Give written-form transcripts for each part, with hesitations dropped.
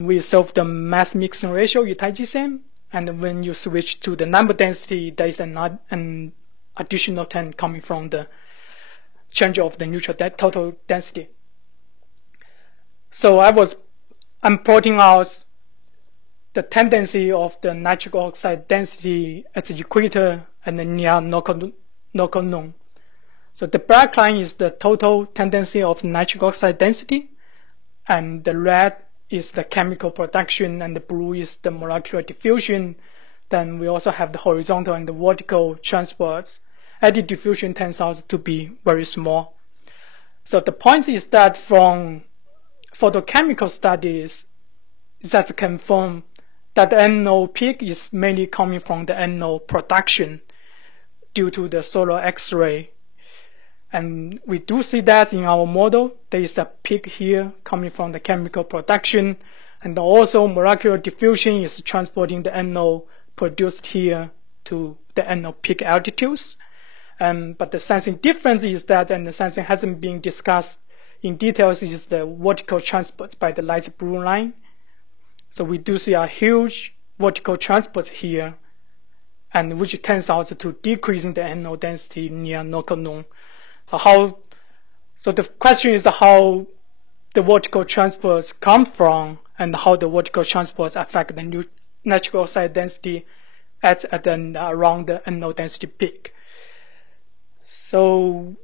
we solve the mass mixing ratio in TiGCM, and when you switch to the number density, there is an additional 10 coming from the change of the neutral total density. So I'm plotting out the tendency of the nitric oxide density at the equator and near Nokonon. So the black line is the total tendency of nitric oxide density, and the red is the chemical production, and the blue is the molecular diffusion. Then we also have the horizontal and the vertical transports. Eddy diffusion turns out to be very small. So the point is that from photochemical studies, that confirm that the NO peak is mainly coming from the NO production due to the solar X-ray. And we do see that in our model. There is a peak here coming from the chemical production, and also molecular diffusion is transporting the NO produced here to the NO peak altitudes. But the sensing difference is that, and the sensing hasn't been discussed in details, is the vertical transport by the light blue line. So we do see a huge vertical transport here, and which turns out to decreasing the NO density near Nokonon. So the question is how the vertical transports come from, and how the vertical transports affect the nitric oxide density at around the NO density peak. So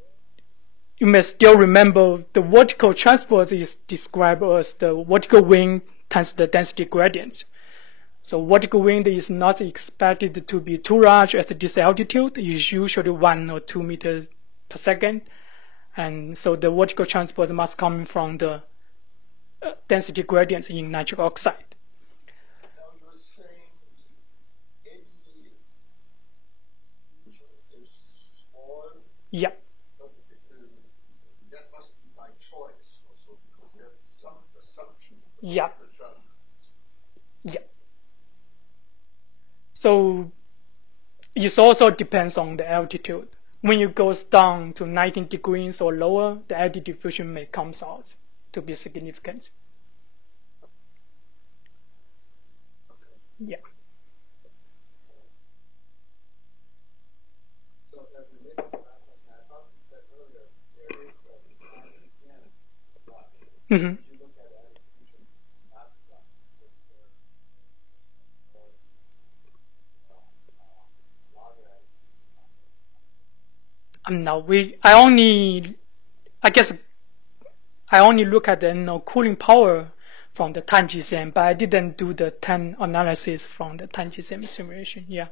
you may still remember the vertical transport is described as the vertical wind times the density gradient. So vertical wind is not expected to be too large at this altitude. It is usually 1 or 2 meters per second. And so the vertical transport must come from the density gradients in nitric oxide. Now you're saying the eddy is small? Yeah. But that must be by choice also, because you have some assumption. Yeah. Yeah. So it also depends on the altitude. When it goes down to 19 degrees or lower, the eddy diffusion may come out to be significant. Yeah. So related to that question, I thought you said earlier there is a TiGCM plot. Mm-hmm. If you look at eddy diffusion in that plot, No, I only look at the cooling power from the TiGCM, but I didn't do the 10 analysis from the TiGCM simulation. Yeah.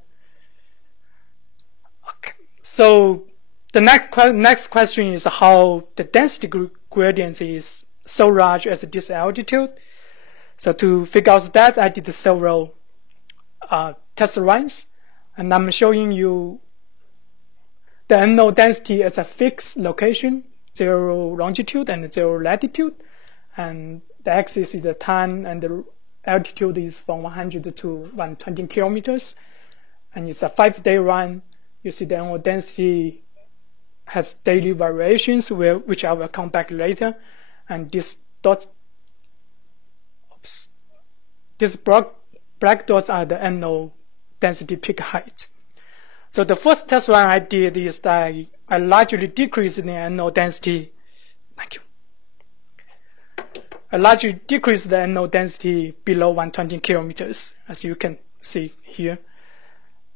Okay. So the next question is how the density gradient is so large at this altitude. So to figure out that, I did several test runs, and I'm showing you the NO density as a fixed location, 0 longitude and 0 latitude, and the axis is the time, and the altitude is from 100 to 120 kilometers, and it's a 5-day run. You see the NO density has daily variations, which I will come back later, and these black dots are the NO density peak height. So the first test run I did is that I largely decreased the NO density. Thank you. I largely decreased the NO density below 120 kilometers, as you can see here,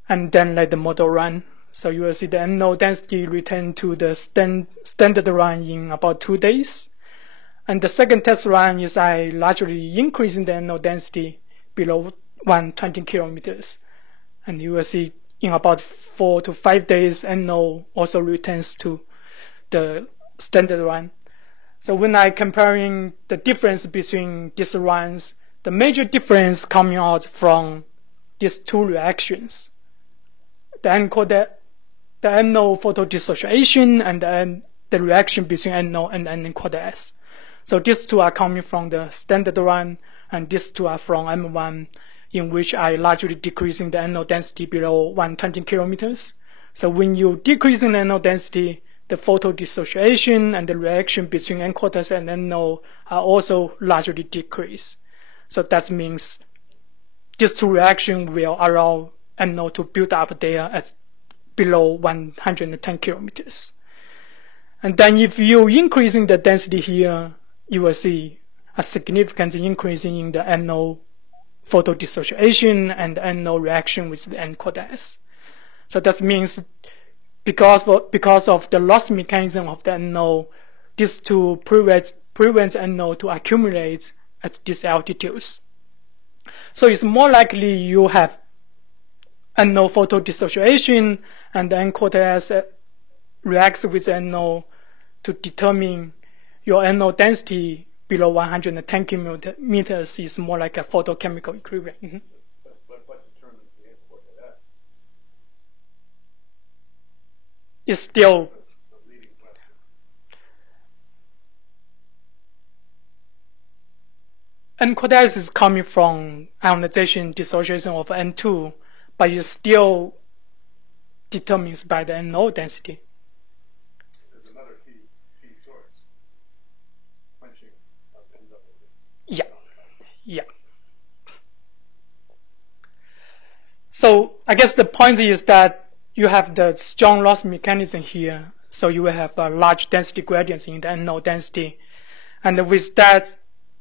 and then let the model run. So you will see the NO density return to the standard run in about 2 days. And the second test run is I largely increasing the NO density below 120 kilometers, and you will see in about 4 to 5 days, NO also returns to the standard run. So when I comparing the difference between these runs, the major difference coming out from these two reactions, the NO photodissociation and the reaction between NO and N²S. So these two are coming from the standard run, and these two are from M1, in which I largely decreasing the NO density below 120 kilometers. So when you decreasing the NO density, the photodissociation and the reaction between N² and NO are also largely decreased. So that means these two reactions will allow NO to build up there as below 110 kilometers. And then if you increasing the density here, you will see a significant increase in the NO photodissociation and NO reaction with the N-CoDeS. So that means because of the loss mechanism of the NO, this two prevents NO to accumulate at these altitudes. So it's more likely you have NO photodissociation and the N-CoDeS reacts with NO to determine your NO density below 110 kilometers is more like a photochemical equilibrium. Mm-hmm. But what determines the N-CoDeS? It's still The leading question. N-CoDeS is coming from ionization dissociation of N2, but it still determines by the NO density. There's another key source. Quenching of NWD. Yeah. So I guess the point is that you have the strong loss mechanism here, so you will have a large density gradients in the NO density, and with that,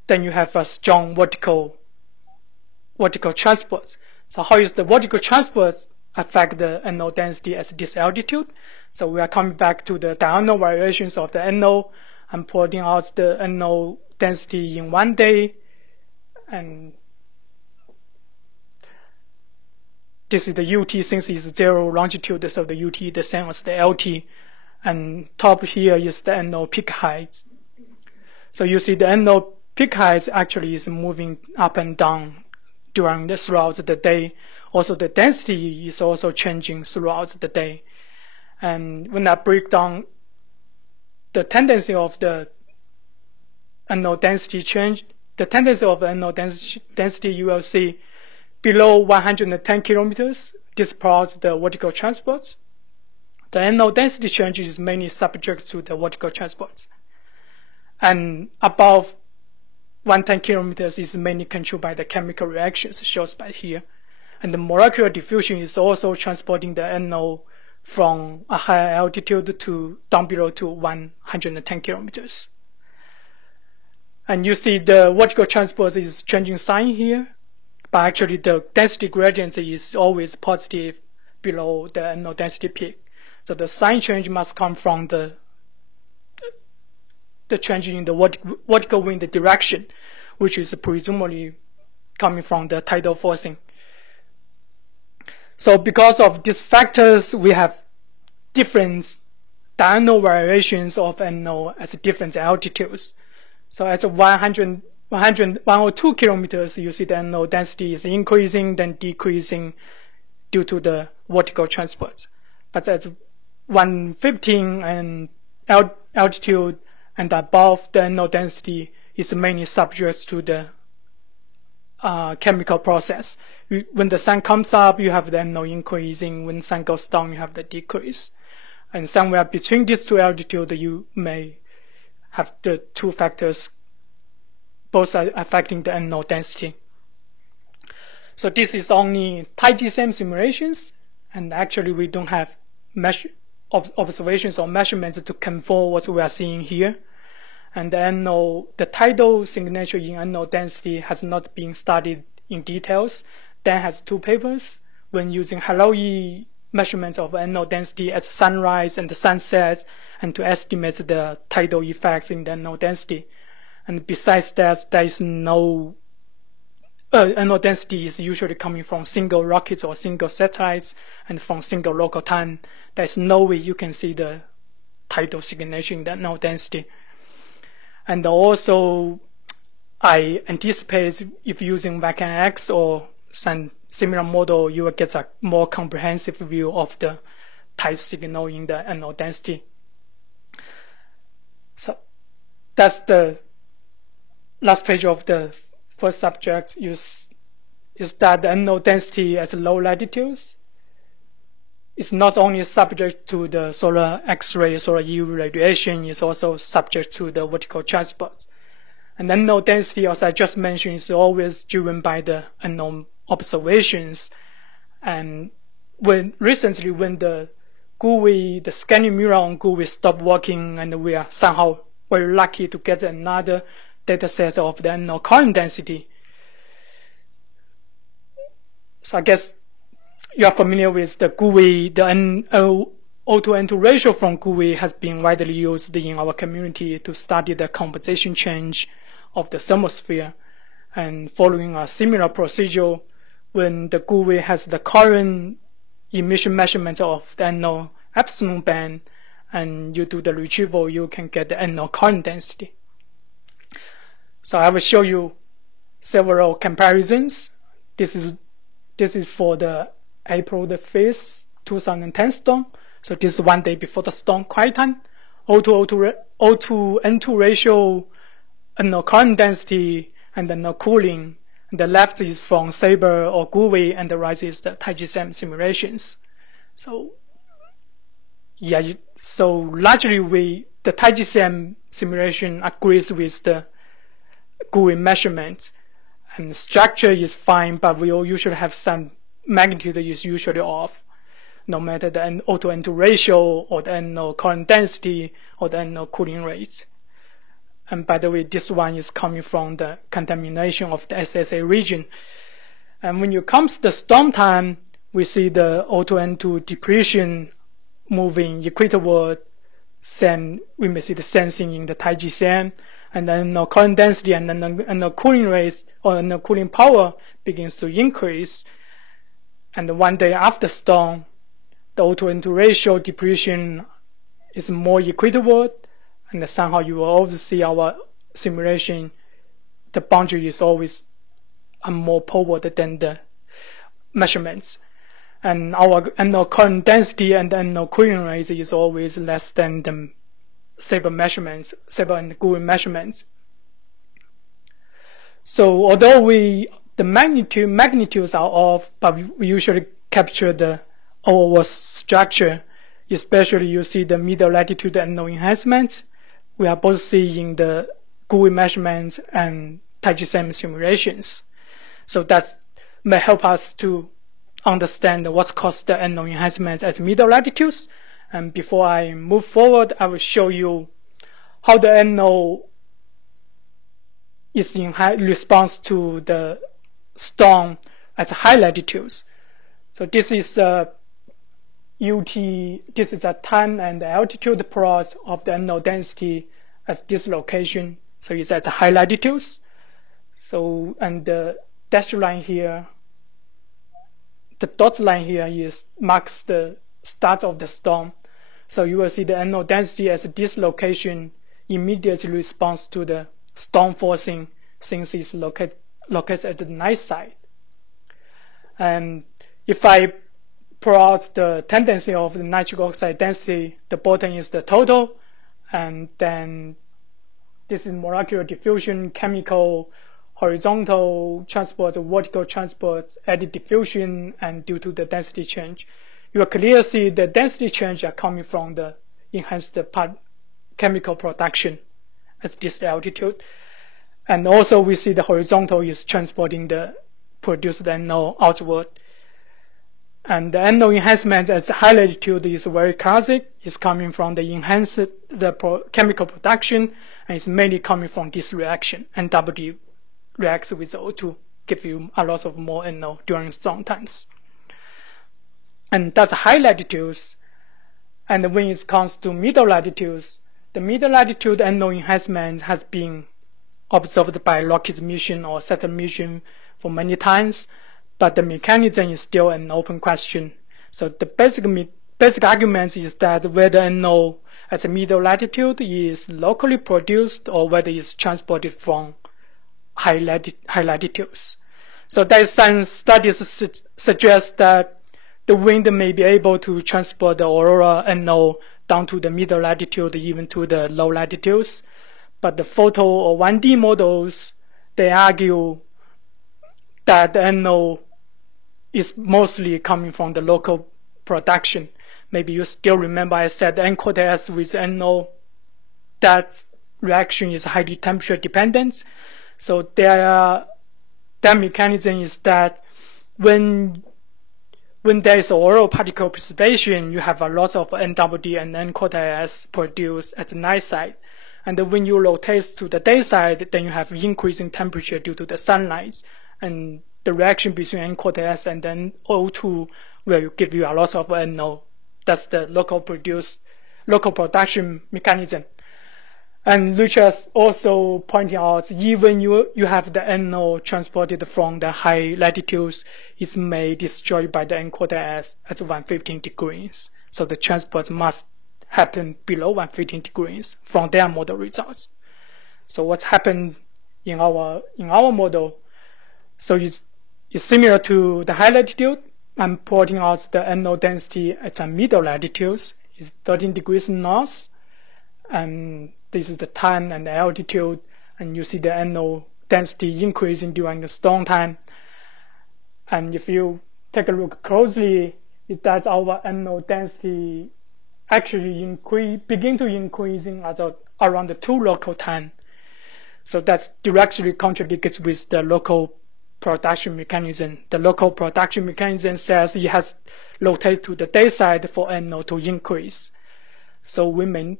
then you have a strong vertical transport. So how is the vertical transport affect the NO density at this altitude? So we are coming back to the diurnal variations of the NO. I'm plotting out the NO density in 1 day, and this is the UT since it's 0 longitude, so the UT is the same as the LT, and top here is the NO peak height. So you see the NO peak height actually is moving up and down throughout the day. Also the density is also changing throughout the day. And when I break down the tendency of the NO density change, the tendency of NO density, you will see below 110 kilometers, this plots the vertical transport. The NO density change is mainly subject to the vertical transport. And above 110 kilometers is mainly controlled by the chemical reactions shown by here. And the molecular diffusion is also transporting the NO from a higher altitude to down below to 110 kilometers. And you see the vertical transport is changing sign here, but actually the density gradient is always positive below the NO density peak. So the sign change must come from the change in the vertical wind direction, which is presumably coming from the tidal forcing. So because of these factors, we have different diurnal variations of NO at different altitudes. So at 102 kilometers, you see the NO density is increasing, then decreasing due to the vertical transport. But at 115 and altitude and above, the NO density is mainly subject to the chemical process. When the sun comes up, you have the NO increasing. When the sun goes down, you have the decrease. And somewhere between these two altitudes, you may have the two factors both are affecting the NO density. So this is only TiGSM simulations, and actually we don't have observations or measurements to confirm what we are seeing here. And the tidal signature in NO density has not been studied in details. Dan has two papers when using Haloe measurements of NO density at sunrise and sunset, and to estimate the tidal effects in the NO density. And besides that, there is no NO density is usually coming from single rockets or single satellites and from single local time. There's no way you can see the tidal signature in the NO density. And also, I anticipate if using VACAN-X or some similar model, you will get a more comprehensive view of the tide signal in the NO density. So that's the last page of the first subject is that the NO density at low latitudes is not only subject to the solar X-ray, solar UV radiation, it's also subject to the vertical transport. And NO density, as I just mentioned, is always driven by the unknown observations. And recently when the GUI, the scanning mirror on GUI stopped working, and we are somehow very lucky to get another data set of the unknown current density. So I guess you are familiar with the GUI. The O2N2 ratio from GUI has been widely used in our community to study the composition change of the thermosphere. And following a similar procedure, when the GUI has the current emission measurement of the NO epsilon band, and you do the retrieval, you can get the NO current density. So I will show you several comparisons. This is for the April the 5th, 2010 storm. So this is 1 day before the storm quiet time. O2N2 ratio, NO current density, and the NO cooling. And the left is from Sabre or GUI, and the right is the TiGCM simulations. So yeah, so largely the TiGCM simulation agrees with the GUI measurement, and structure is fine, but we all usually have some magnitude is usually off, no matter the O2N2 ratio or the NO current density or the NO cooling rate. And by the way, this one is coming from the contamination of the SSA region. And when it comes to the storm time, we see the O2N2 depletion moving equatorward. We may see the sensing in the TiGCM, and then the current density and then the cooling rates or the cooling power begins to increase. And 1 day after storm, the O2N2 ratio depletion is more equatorward, and somehow you will always see our simulation, the boundary is always more poleward than the measurements. And our current density and NO cooling rate is always less than the Sabre and GUI measurements. So although the magnitudes are off, but we usually capture the overall structure, especially you see the middle latitude and NO enhancements. We are both seeing the GUI measurements and TiGCM simulations. So that may help us to understand what's caused the NO enhancements at middle latitudes. And before I move forward, I will show you how the NO is in response to the storm at high latitudes. So this is this is a time and altitude plot of the NO density at this location. So it's at high latitudes. So, and the dashed line here, the dot line here marks the start of the storm. So you will see the NO density as this location immediately responds to the storm forcing, since it's located at the night side. And if I plot the tendency of the nitric oxide density, the bottom is the total, and then this is molecular diffusion, chemical, horizontal transport, vertical transport, eddy diffusion, and due to the density change. You will clearly see the density change are coming from the enhanced chemical production at this altitude. And also we see the horizontal is transporting the produced NO outward. And the NO enhancement at high latitude is very classic. It's coming from the enhanced chemical production, and it's mainly coming from this reaction. NW reacts with O2, give you a lot of more NO during storm times. And that's high latitudes. And when it comes to middle latitudes, the middle latitude NO enhancement has been observed by Lockheed mission or Saturn mission for many times, but the mechanism is still an open question. So the basic argument is that whether NO at the middle latitude is locally produced or whether it's transported from high latitudes. So there some studies suggest that the wind may be able to transport the aurora NO down to the middle latitude, even to the low latitudes. But the photo or 1D models, they argue that the NO is mostly coming from the local production. Maybe you still remember I said N-quote S with NO, that reaction is highly temperature dependent. So their mechanism is that when there is oral particle precipitation, you have a lot of NWD and N-quarter-S produced at the night side. And when you rotate to the day side, then you have increasing temperature due to the sunlight. And the reaction between N-quarter-S and then O2 will give you a lot of NO. That's the local production mechanism. And Richard also pointing out, even you have the NO transported from the high latitudes, it may destroyed by the N-quarter-S at 115 degrees. So the transport must happen below 115 degrees from their model results. So what's happened in our model? So it's similar to the high latitude. I'm plotting out the NO density at the middle latitudes. It's 13 degrees north, and this is the time and the altitude, and you see the NO density increasing during the storm time. And if you take a look closely, it does our NO density actually begin to increasing at around the 2 local time. So that's directly contradicts with the local production mechanism. The local production mechanism says it has rotated to the day side for NO to increase. So we may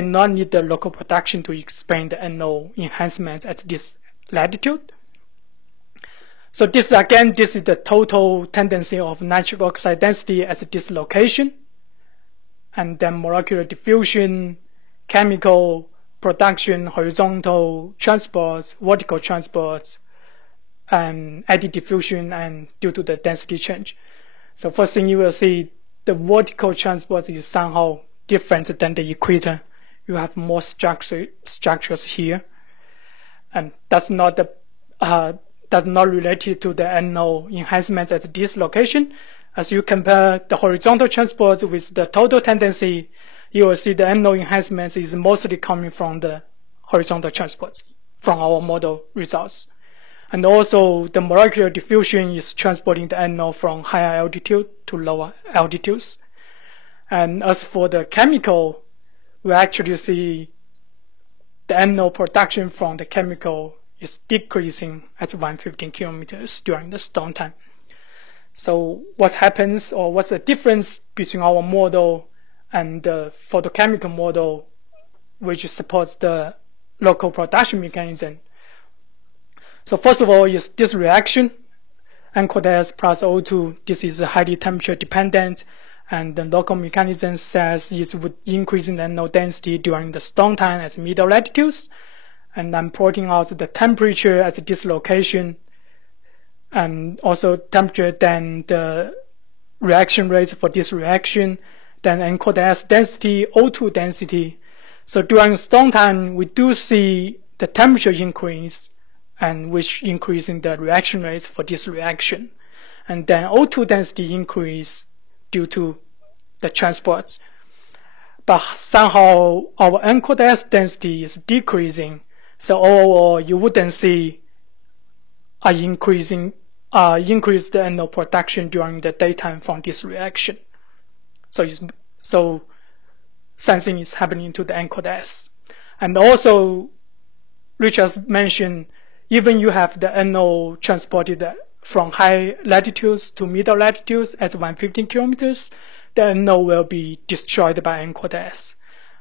not need the local production to explain the NO enhancement at this latitude. So this is the total tendency of nitric oxide density at this location. And then molecular diffusion, chemical production, horizontal transports, vertical transports, and eddy diffusion, and due to the density change. So first thing you will see, the vertical transport is somehow different than the equator. You have more structures here, and that's not related to the NO enhancements at this location. As you compare the horizontal transport with the total tendency, you will see the NO enhancements is mostly coming from the horizontal transport from our model results. And also the molecular diffusion is transporting the NO from higher altitude to lower altitudes. And as for the chemical, we actually see the NO production from the chemical is decreasing at 115 kilometers during the storm time. So what happens, or what's the difference between our model and the photochemical model, which supports the local production mechanism? So first of all is this reaction, N-quarter-S plus O2. This is highly temperature dependent, and the local mechanism says it would increase in the NO density during the storm time at middle latitudes. And I'm plotting out the temperature at this location, and also temperature, then the reaction rates for this reaction, then N-quarter-S density, O2 density. So during storm time, we do see the temperature increase, and which increasing the reaction rates for this reaction. And then O2 density increase due to the transports. But somehow our N-quarter-S density is decreasing. So overall, you wouldn't see a increased NO production during the daytime from this reaction. So something is happening to the N-quarter-S. And also, Richard mentioned, even you have the NO transported from high latitudes to middle latitudes at 115 kilometers, the NO will be destroyed by N-quarter-S.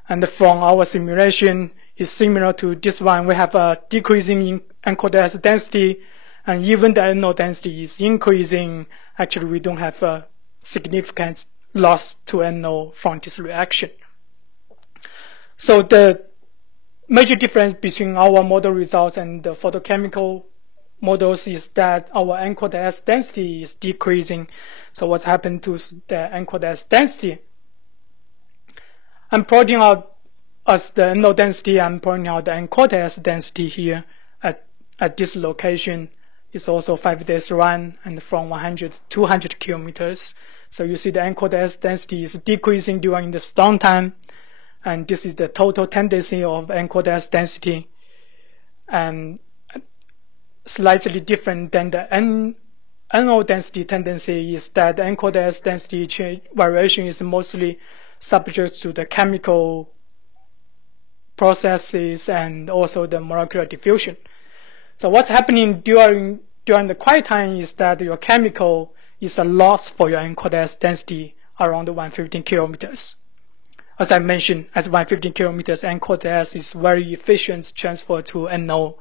And from our simulation, is similar to this one. We have a decreasing in N-quarter-S density, and even the NO density is increasing. Actually, we don't have a significant loss to NO from this reaction. So the major difference between our model results and the photochemical models is that our N-quarter-S density is decreasing. So what's happened to the N-quarter-S density? I'm plotting out as the NO density, I'm pointing out the N-quarter-S density here at this location. It's also 5 days run, and from 100 to 200 kilometers. So you see the N-quarter-S density is decreasing during the storm time, and this is the total tendency of N-quarter-S density. And slightly different than the NO density tendency is that the N-quarter-S density change variation is mostly subject to the chemical processes and also the molecular diffusion. So what's happening during the quiet time is that your chemical is a loss for your encoded S density around 115 kilometers. As I mentioned, at 115 kilometers, encoded S is very efficient transfer to NO.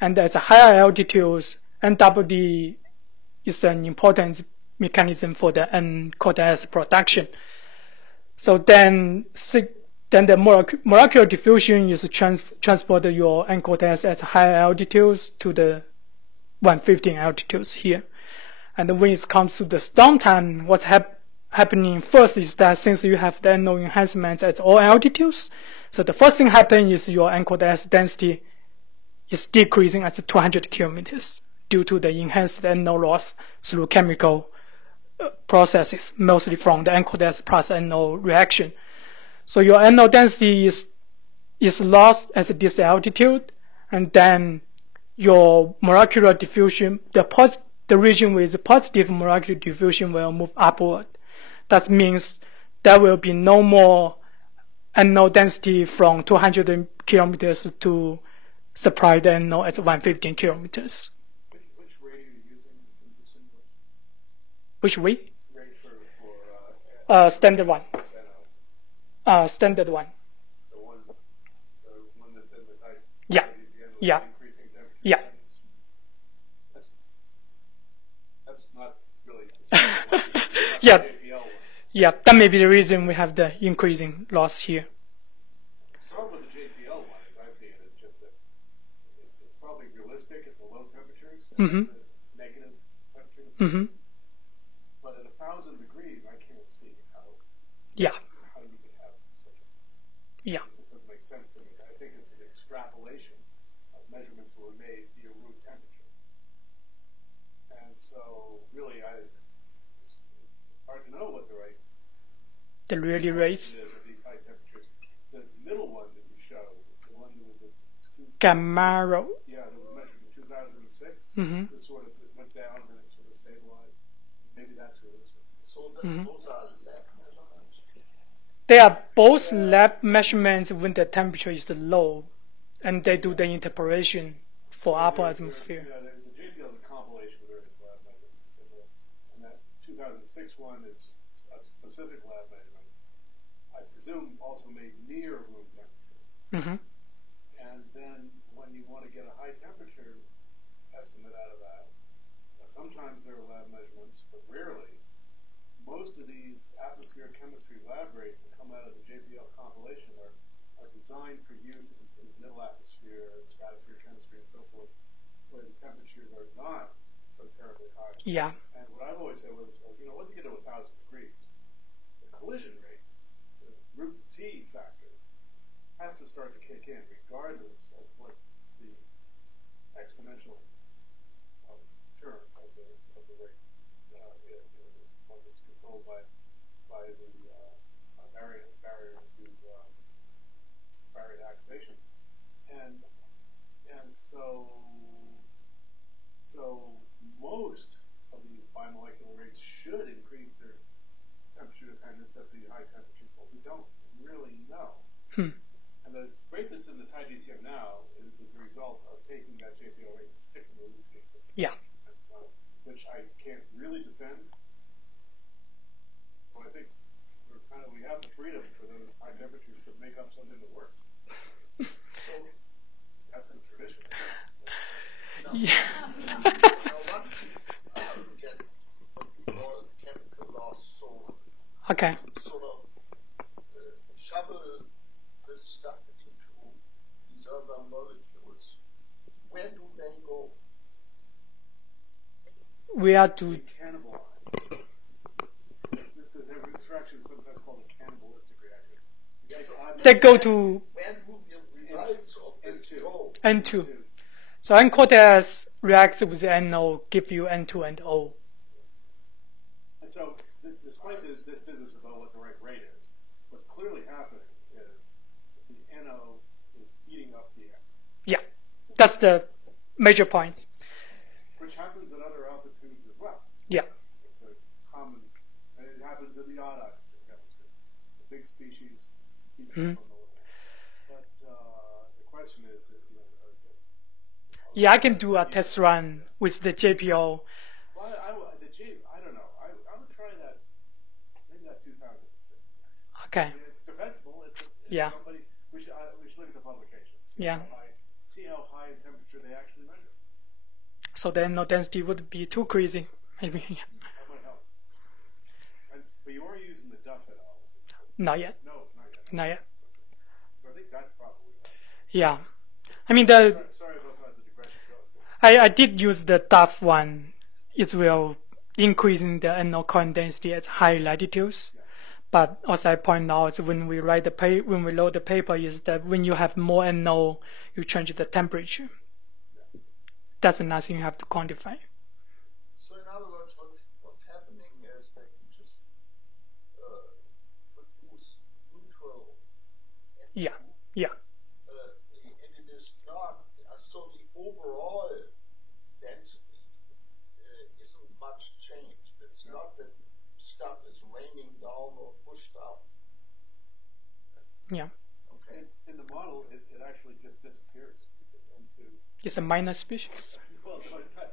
And at higher altitudes, NWD is an important mechanism for the encoded S production. So then the molecular diffusion is transport your encoded S at higher altitudes to the 115 altitudes here. And when it comes to the storm time, what's happening first is that since you have the NO enhancement at all altitudes, so the first thing happens is your encoded S density is decreasing at 200 kilometers due to the enhanced NO loss through chemical processes, mostly from the encoded S plus NO reaction. So your NO density is lost at this altitude, and then your molecular diffusion, the region with positive molecular diffusion will move upward. That means there will be no more NO density from 200 kilometers to supply the NO at 115 kilometers. Which rate are you using in the simulation? Which way? Rate for Standard one. NO. Standard one. The one that's in the type. Yeah. Yeah. Increasing temperature. Yeah. That's not really the same one. Yeah. JPL one. Yeah, that may be the reason we have the increasing loss here. The problem with the JPL one, as I see it, is just that it's probably realistic at the low temperatures, Mm-hmm. the negative temperatures. Mm-hmm. But at 1,000 degrees, I can't see how Yeah. you could have such a. Yeah. This doesn't make sense to me. I think it's an extrapolation of measurements that were made via room temperature. And so, really, it's hard to know what the right The really rates. is at these high temperatures. The middle one that you showed, the one that was Gamaro. that was measured in 2006, Mm-hmm. this sort of it went down and it sort of stabilized. Maybe that's realistic. So Mhm. those are lab measurements. They are both lab measurements when the temperature is low, and they do the interpolation for upper atmosphere. Yeah, the JPL is a compilation of various lab measurements, and that 2006 one is a specific lab measurement. I presume also made near room temperature. Mm-hmm. And then when you want to get a high temperature estimate out of that, sometimes there are lab measurements, but rarely. Most of these atmospheric chemistry lab rates that come out of the JPL compilation are designed for use in the middle atmosphere, stratosphere chemistry, and so forth, where the temperatures are not so terribly high. Yeah. And what I've always said was, once you get to 1,000 degrees, the collision rate, the root T factor, has to start to kick in, regardless of what the exponential term of the rate is. The one that's controlled by the barrier to activation, and so most of these bimolecular rates should increase their temperature dependence at the high temperatures, but we don't really know. Hmm. And the rate that's in the high DCM now is a result of taking that JPL rate and sticking the loop in. Yeah. Which I can't really defend. So I think we have the freedom for those high temperatures to make up something that works. So that's the tradition. Now, Yeah. now one piece I didn't get what you call chemical loss. So Okay. sort of shovel this stuff into these other molecules. Where do they go? We are to Cannibalize. Their extraction is sometimes called a cannibalistic reaction. You guys they go to Where do the results of this N2. go? N2. So encoded S reacts with NO, give you N2 and O. And so, despite this business about what the right rate is, what's clearly happening is the NO is eating up the N, Yeah. That's the major point. which happens at other altitudes as well. Yeah. It's a common, and it happens in the odd oxygen chemistry. The big species eats Mhm. from the little one. But the question is, Yeah, I can do a test run with the JPO. well, I don't know. I would try that. Maybe that 2006. Okay. It's defensible. It's Yeah. somebody. We should look at the publications. Yeah. See how high in temperature they actually measure. So the NO density would be too crazy. Maybe. That might help. But you are using the Duff et al. Not yet. No, not yet. Not yet. I think that's probably right. Yeah. I mean, the Sorry about the digression. I did use the Duff one. It will increasing the NO current density at high latitudes. Yeah. But as I point out, when we load the paper, is that when you have more NO, you change the temperature. Yeah. That's nothing you have to quantify. So in other words, what's happening is they can just produce neutral N2. Yeah. Yeah. And it is not, so the overall density isn't much changed. It's not that stuff is raining down or pushed up. Yeah. Okay. In the model, it actually just disappears because N2. It's a minor species. Well, no, it's not.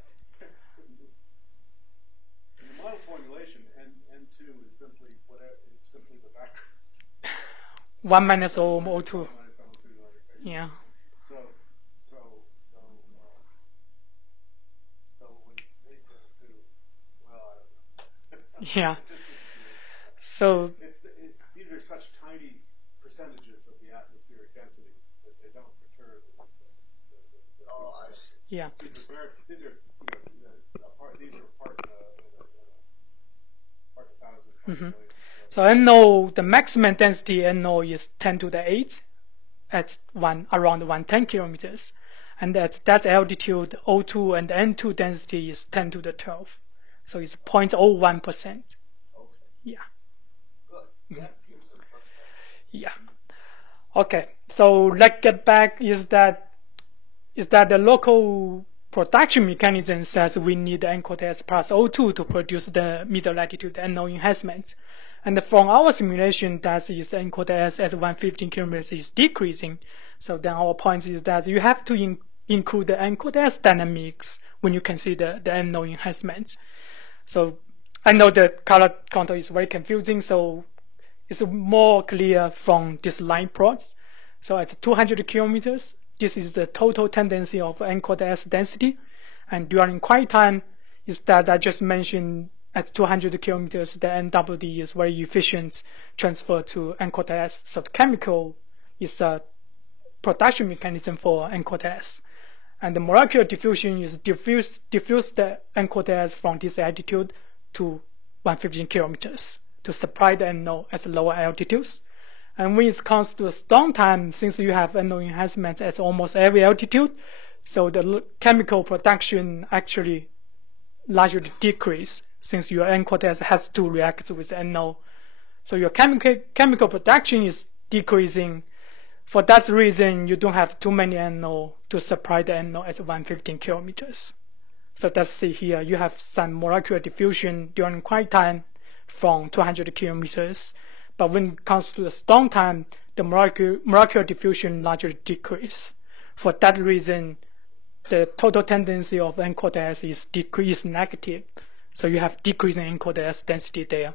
In the model formulation, N2 is simply the background. 1 minus O2. Minus O2, Yeah. So when they go to, well, I don't know. Yeah. So These are such tiny percentages of the atmospheric density that they don't perturb the Oh, I see. yeah. These are part part 1,000, part million. So NO, the maximum density NO is 10 to the 8 at around 110 kilometers. And that's altitude. O2 and N2 density is 10 to the 12. So it's 0.01%. Okay. Yeah. Good. That gives a perspective. Yeah. Okay. So let's get back is that the local production mechanism says we need NCOTS plus O2 to produce the middle latitude NO enhancement. And from our simulation, that is NCOTS at 115 kilometers is decreasing. So then our point is that you have to include the NCOTS dynamics when you consider the NO enhancements. So I know the color contour is very confusing, so it's more clear from this line plots. So at 200 kilometers, this is the total tendency of NCOTS density. And during quiet time, is that I just mentioned at 200 kilometers, the NWD is very efficient transfer to NCOTS. So the chemical is a production mechanism for NCOTS. And the molecular diffusion is diffuse the NCOTS from this altitude to 115 kilometers to supply the NO at lower altitudes. And when it comes to storm time, since you have NO enhancement at almost every altitude, so the chemical production actually largely decrease since your NCOTS has to react with NO. So your chemical production is decreasing. For that reason, you don't have too many NO to supply the NO at 115 kilometers. So let's see here, you have some molecular diffusion during quiet time from 200 kilometers. But when it comes to the storm time, the molecular diffusion largely decrease. For that reason, the total tendency of NCOTS is negative. So you have decreasing NCOTS density there.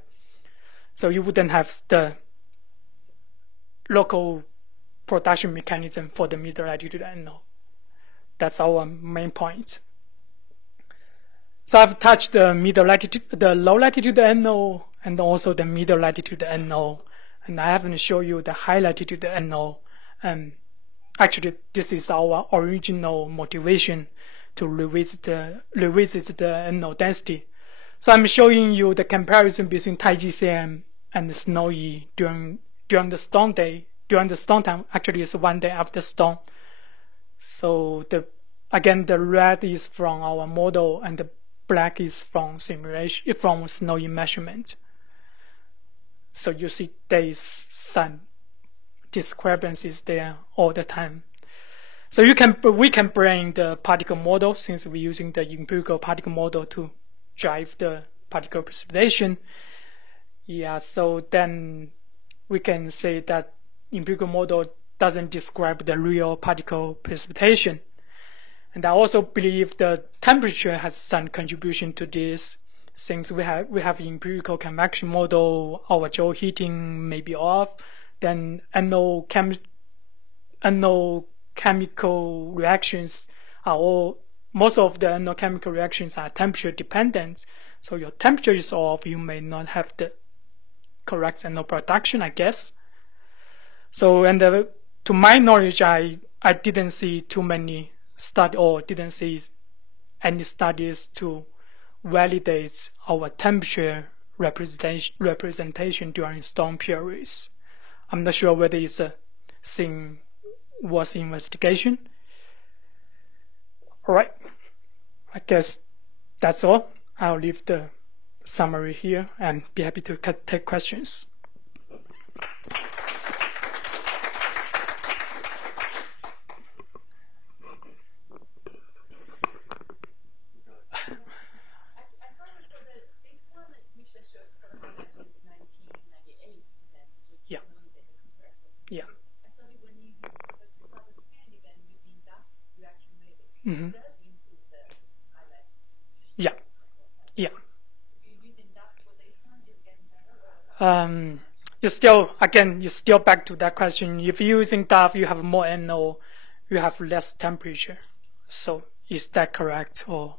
So you wouldn't have the local production mechanism for the middle latitude NO. That's our main point. So I've touched the middle latitude, the low latitude NO, and also the middle latitude NO. And I haven't shown you the high latitude NO. Actually, this is our original motivation to revisit the NO density. So I'm showing you the comparison between TaiGCM and Snowy during the storm day. During the storm time, actually it's 1 day after storm. So the red is from our model and the black is from simulation, from Snowy measurement. So you see there is some discrepancies there all the time. So we can bring the particle model, since we're using the empirical particle model to drive the particle precipitation. Yeah, so then we can say that empirical model doesn't describe the real particle precipitation. And I also believe the temperature has some contribution to this. Since we have empirical convection model, our Joule heating may be off, then chemical reactions are most of the chemical reactions are temperature dependent. So your temperature is off, you may not have the correct production, I guess. So, and to my knowledge, I didn't see too many studies or didn't see any studies to validate our temperature representation during storm periods. I'm not sure whether it's a thing worth investigation. All right, I guess that's all. I'll leave the summary here and be happy to take questions. Yeah. Mm-hmm. Yeah. Yeah. You're still back to that question. If you're using DAF, you have more NO, you have less temperature. So is that correct? Or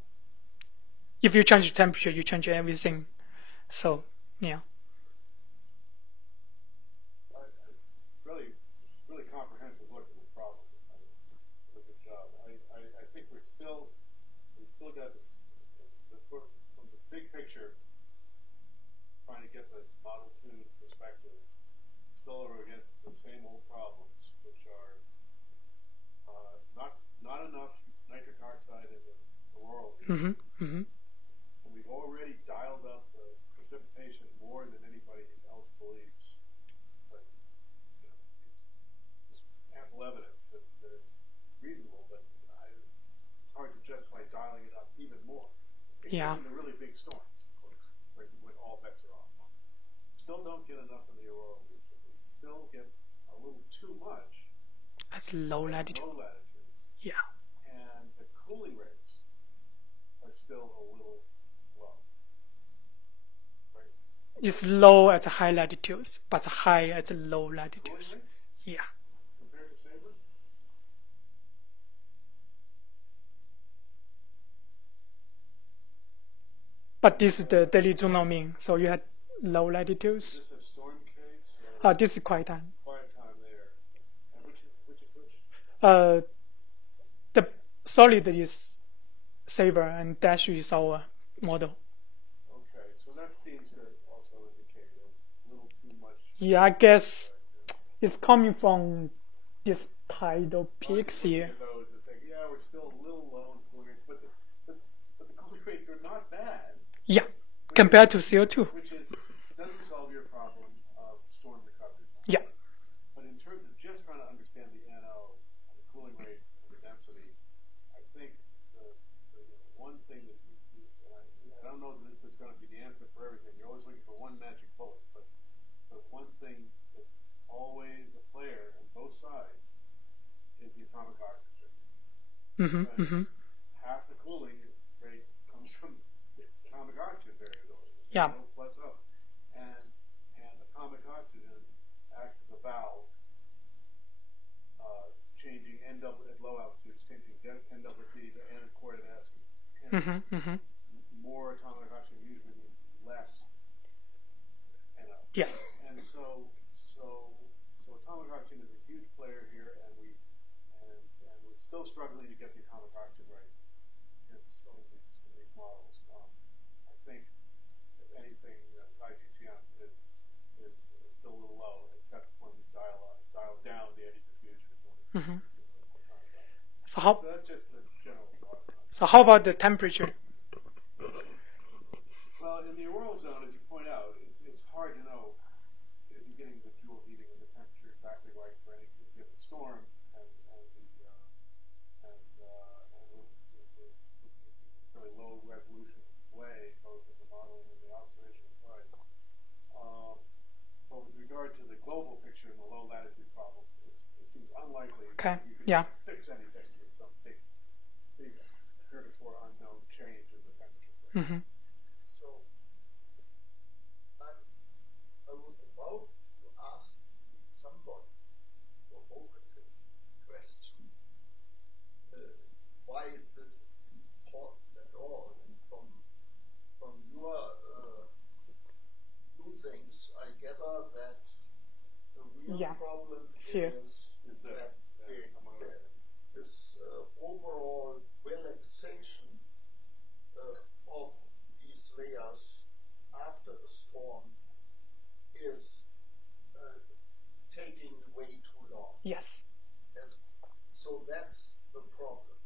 if you change the temperature, you change everything. So yeah. Really comprehensive look at this problem. Good job. I think we still got this from the big picture, trying to get the Model 2 perspective, still are against the same old problems, which are not enough nitric oxide in the auroral region. Mm-hmm. Mm-hmm. And we've already dialed up the precipitation more than anybody else believes. But there's ample evidence that it's reasonable, but it's hard to justify dialing it up even more. Except in the really big storms, of course, when all bets are off. Still don't get enough in the auroral region. We still get a little too much. That's low latitude. Low latitudes. Yeah. And the cooling rates are still a little low. Right? It's low at the high latitudes, but high at the low latitudes. Yeah. Compared to Sabre? But this is the daily zonal mean, so you had low latitudes. Is this a storm case? This is quiet time. Quiet time there. And which is which? The solid is Sabre and dash is our model. Okay, so that seems to also indicate a little too much. Yeah, I guess it's coming from this tidal peaks here. Those that think, yeah, we're still a little low in cooling rates, but the cooling rates are not bad. Yeah, compared to CO2. Which doesn't solve your problem of storm recovery. Yeah. But in terms of just trying to understand the NO and the cooling rates and the density, I think the one thing that I don't know that this is going to be the answer for everything. You're always looking for one magic bullet, but the one thing that's always a player on both sides is the atomic oxygen. Mm-hmm. Half the cooling rate comes from atomic oxygen variability. Yeah. Plus O. And atomic oxygen acts as a valve, changing at low altitudes, changing NWT to N quartet S. More atomic oxygen usually means less NO. Yeah. And so atomic oxygen is a huge player here, and we're still struggling to get the atomic oxygen right in these models. I think, if anything, IGCM is still a little low, except when we dial down the eddy diffusion. So that's just the general thought. So how about the temperature? Well, in the auroral zone, as you point out, it's hard to know if you're getting the Joule heating and the temperature exactly right for any given storm, and with very low resolution way, both in the modeling and the observational side. But with regard to the global picture and the low latitude problem, it seems Yeah. fix anything with some big heretofore unknown change in the temperature. Mm-hmm. So I was about to ask somewhat provocative question. Why is this important at all? And from your musings, I gather that the real Yeah. problem Sure. is that this overall relaxation of these layers after the storm is taking way too long. Yes. So that's the problem.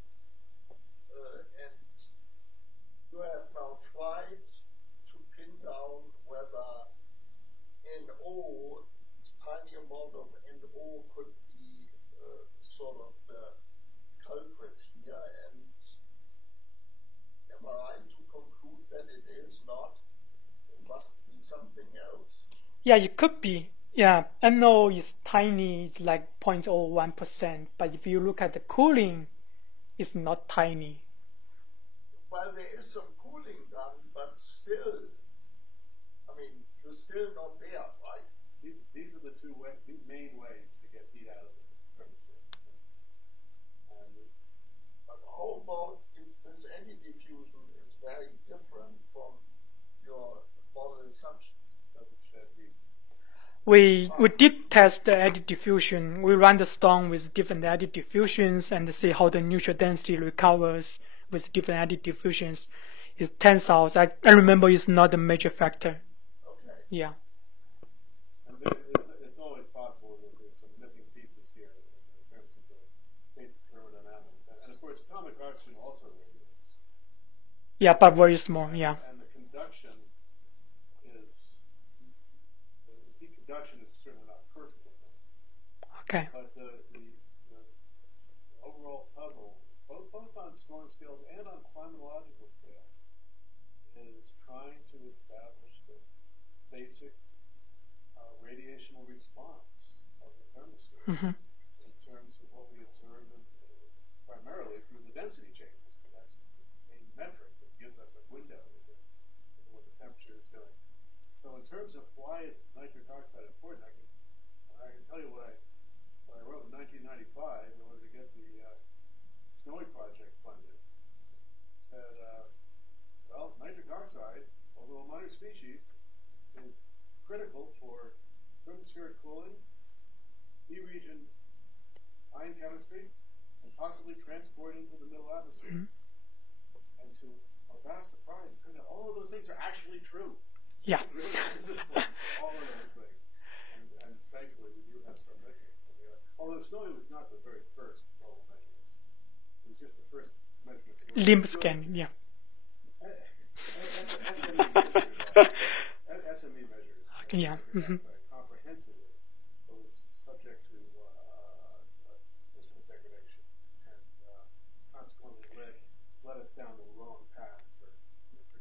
And you have now tried to pin down whether NO, tiny amount of NO, could be sort of the culprit here. And am I right to conclude that it is not? It must be something else. Yeah, it could be. Yeah, NO is tiny, it's like 0.01%, but if you look at the cooling, it's not tiny. Well, there is some cooling done, but still, I mean, you're still not there, right? These are the two main ways to get heat out of the thermostat. But how about if this eddy diffusion is very different from your model assumptions? Doesn't shed heat. We did test the eddy diffusion. We ran the storm with different eddy diffusions and see how the neutral density recovers with different eddy diffusions. It turns out, I remember it's not a major factor. Okay. Yeah. And it's always possible that there's some missing pieces here in terms of the basic thermodynamics. And of course, atomic oxygen also radiates. Yeah, but very small, yeah. And the conduction heat conduction is certainly not perfect. Okay. But the overall puzzle, both on storm scales and on climatological scales, is trying to establish the basic radiational response of the thermosphere in terms of what we observe primarily through the density changes. That's the main metric that gives us a window into what the temperature is doing. So in terms of why is nitric oxide important, I can tell you what I wrote in 1995 in order to get the Snowy project funded. Said, well, nitric oxide, although a minor species, is critical for thermospheric cooling, E-region ion chemistry, and possibly transport into the middle atmosphere. And to our vast surprise, it turned out all of those things are actually true. Yeah. Really all of those things. And thankfully, we do have some measurements. Although Snowy was not the very first global measurements. It was just the first measurements. Limb scan, yeah. SME measures. Yeah. Comprehensively, it was subject to instrument degradation, and consequently led us down the wrong path for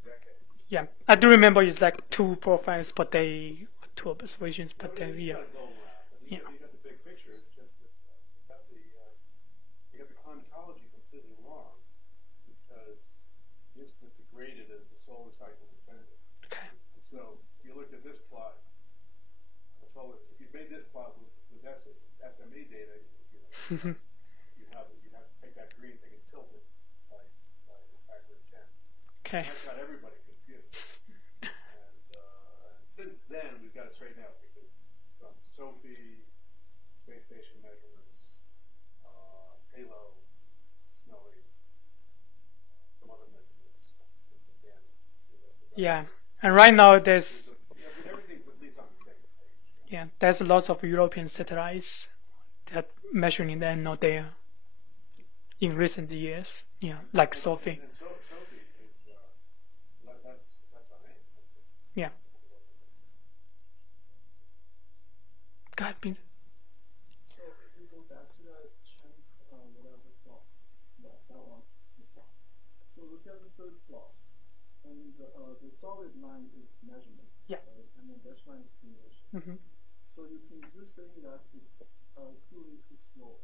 decades. Yeah, I do remember it's like 2 profiles per day, 2 observations per day. Yeah. You got the big picture. It's just that you got the climatology completely wrong because the instrument degraded as the solar cycle descended. Okay. And so if you looked at this plot, if you made this plot with SME data, you'd have to take that green thing and tilt it by a factor of 10. Okay. That's got everybody confused. And since then, we've got to straighten out because from SOFI, space station measurements, HALO, Snowy, some other measurements, again, Yeah, and right now there's everything's at least on the same page. yeah, there's lots of European satellites that measuring the NO there in recent years. Yeah, like SOFI. And SOFI is that's on AIM. Yeah. Go ahead, please. So if we go back to the chunk, whatever plots, that one. So look at the third plot, and the solid line is measurement, Yeah. right? And the dashed line is simulation. Mm-hmm. So you're saying that it's cooling too slow,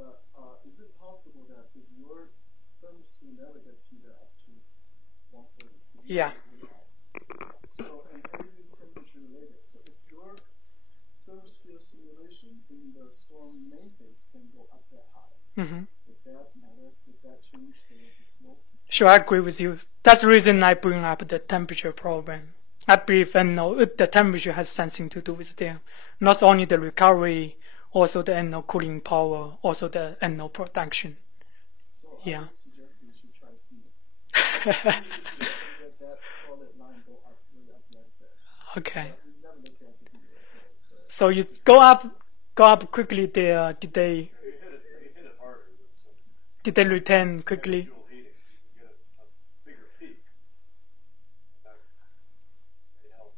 But is it possible that because your thermostat never gets heated up to 140? Yeah. So, and everything's temperature related. So if your thermosphere simulation in the storm main phase can go up that high, would that matter? Would that change the slope? Sure, I agree with you. That's the reason I bring up the temperature problem. I believe the temperature has something to do with there. Not only the recovery, also the cooling power, also the production. So Yeah. I would suggest you should try seeing. Get that solid line go up, really up like that. Okay. But we never look at the So you go up quickly there. Did they You hit it harder with some did they return quickly? dual heating. You can get a bigger peak. That may help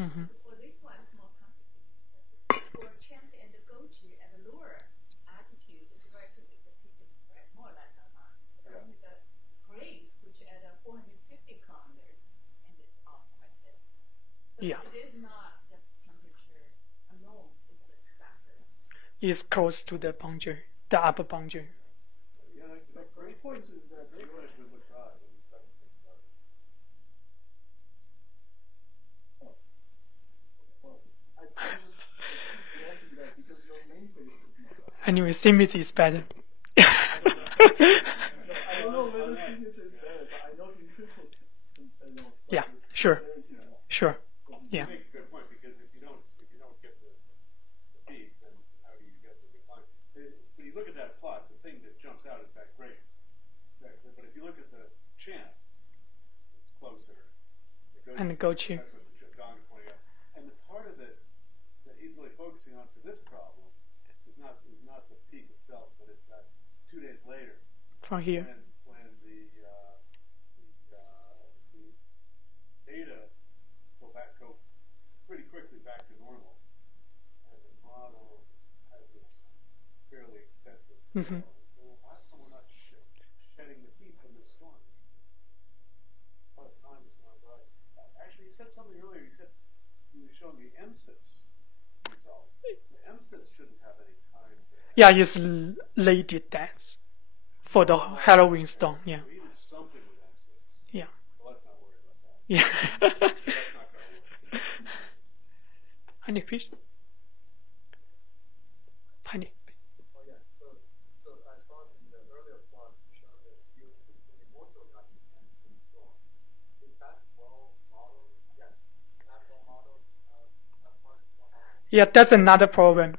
For this one, it's more complicated. For Champ and the Goji at the lower altitude, it's relatively the peak is more or less aligned. But only the Grace, which at 450 kilometers, and it's off quite a bit. So Yeah. it is not just temperature alone is the factor. Is close to the puncture, the upper puncture. Yeah, the Grace point is that measurement looks odd when you second think about it. well, I'm just guessing that because your main phase is not. Anyway, Siemens is better. I don't know whether signature is better, but I know empirical, stuff Yeah, is sure. very different. Sure. Yeah. It makes a good point because if you don't get the peak, then how do you get the decline? When you look at that plot, the thing that jumps out is that Grace. But if you look at the Champ, it's closer. And the Goji. That's what Don is pointing out. And the part of it that he's really focusing on for this problem is not the peak itself, but it's that 2 days later From here. when the data go pretty quickly back to normal, and the model has this fairly extensive. Well, why come we're not shedding the heat from this storm? A lot of time has gone by. Actually, you said something earlier. You said you were showing the MSIS result. The MSIS shouldn't have any time. Yeah, it's late dance for the Halloween storm. Yeah. We did something with MSIS. Yeah. Well, let's not worry about that. Yeah. That's not going to work. Honey fish. Honey. Oh yeah, so I saw in the earlier plot you showed that CO2 in the motor running and in storm. Is that well modeled? Yes. Is that well modeled? That part is well modeled? Yeah, that's another problem.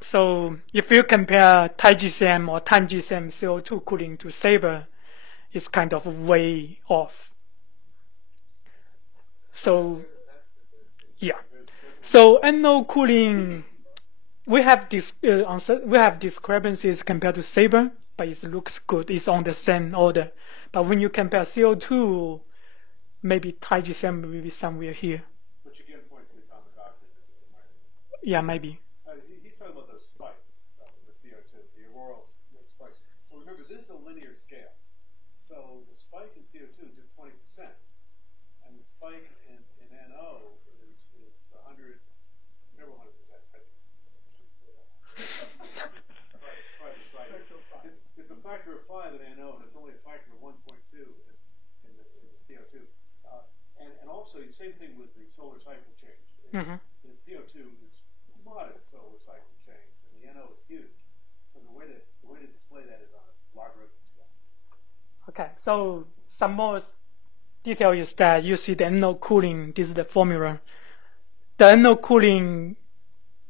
So if you compare TiGCM or TimeGCM CO2 cooling to Sabre, it's kind of way off. So yeah. So NO cooling, we have discrepancies compared to Sabre, but it looks good. It's on the same order. But when you compare CO2, maybe TiGCM will be somewhere here. Which again points to the atomic oxygen, in my opinion. Yeah, maybe. He's talking about those spikes, the CO2, the auroral spike. Well, remember, this is a linear scale. So the spike in CO2 is just 20%. And the spike in NO is 100, never 100%. I shouldn't say that. It's a factor of 5 in NO, and it's only a factor of 1.2 in the CO2. And also, the same thing with the solar cycle change. The CO2 is modest solar cycle change, and the NO is huge. So the way to display that is on a logarithmic scale. Okay, so some more detail is that you see the NO cooling. This is the formula. The NO cooling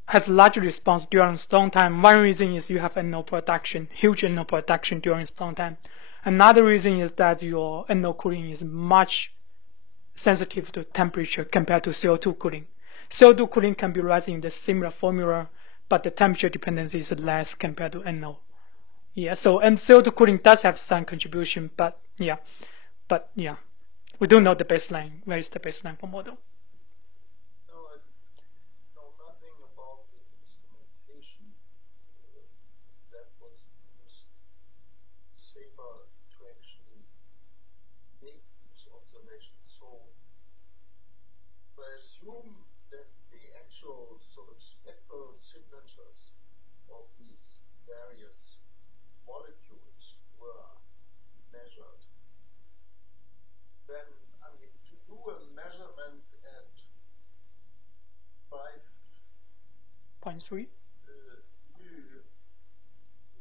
has large response during storm time. One reason is you have NO production, huge NO production during storm time. Another reason is that your NO cooling is much sensitive to temperature compared to CO2 cooling. CO2 cooling can be rising in the similar formula, but the temperature dependency is less compared to NO. Yeah, so and CO2 cooling does have some contribution, but yeah, we don't know the baseline. Where is the baseline for model? No, I know nothing about the instrumentation that was used safer to actually make these observations. So I assume that the actual sort of spectral signal and 3. U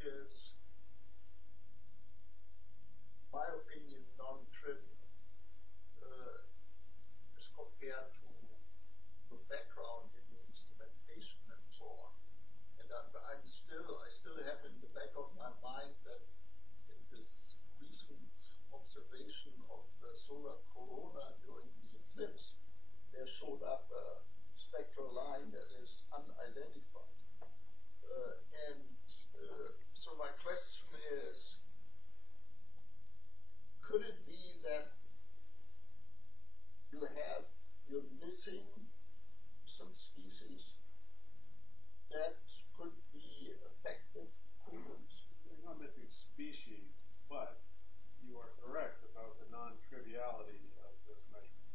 is, my opinion, non-trivial as compared to the background in the instrumentation and so on. And I still have in the back of my mind that in this recent observation of the solar corona during the eclipse, there showed up a spectral line that is unidentified. So my question is, could it be that you're missing some species that could be effective coolants? You're not missing species, but you are correct about the non-triviality of this measurement.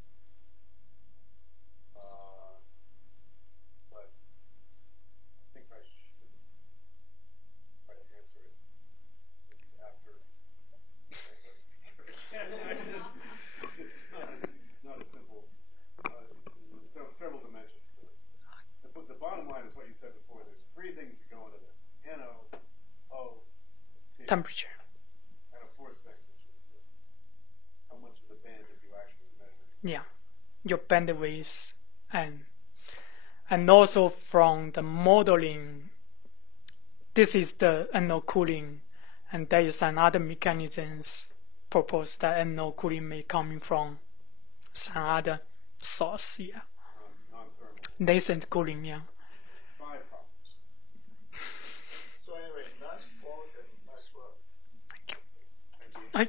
But I think I should try to answer it after. It's not a simple. There's several dimensions to it. The bottom line is what you said before. There's 3 things that go into this: NO, O, T. Temperature. And a 4th thing, which is how much of the band did you actually measure? Yeah, your bandwidth and also from the modeling, this is the NO cooling, and there is another mechanisms proposed that NO cooling may come from some other source. Yeah, Non-thermal. nascent cooling. Yeah. 5 problems. So anyway, nice talk and nice work. Thank you. Thank you. I